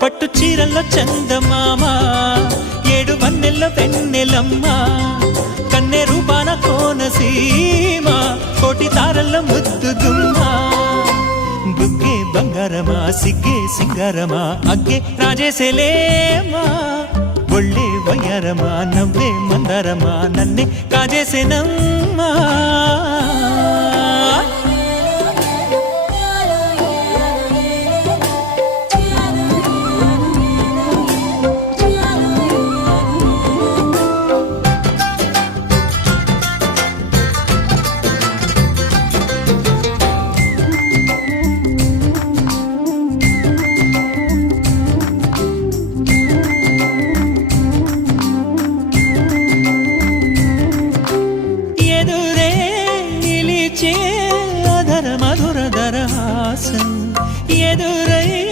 పట్టు చీరల్లో చందమామ ఏడు వన్నెల్లో వెన్నెలమ్మ కన్నె రూపాన కోనసీమ కోటి తారల్లో ముద్దు గుమ్మ బుగ్గే బంగారమా సిగ్గే సింగారమా అగ్గే రాజేసేలేమా ఒళ్ళే వయ్యారమా నవ్వే మందారమా నన్నే కాజేసేనమ్మా